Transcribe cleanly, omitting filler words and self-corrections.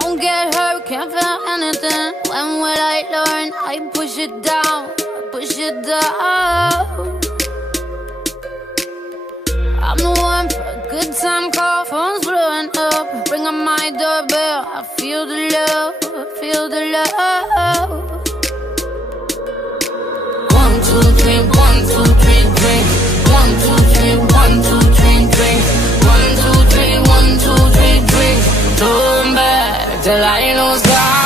Don't get hurt, can't feel anything. When will I learn? I push it down, push it down. I'm the one for a good time call, phone's blowing up. Ring on my doorbell, I feel the love, feel the love. 1, 2, 3, 1, 2, 3, drink. 1, 2, 3, 1, 2, 3, drink. 1, 2, 3, 1, 2, 3, drink. Turn back till I lose God.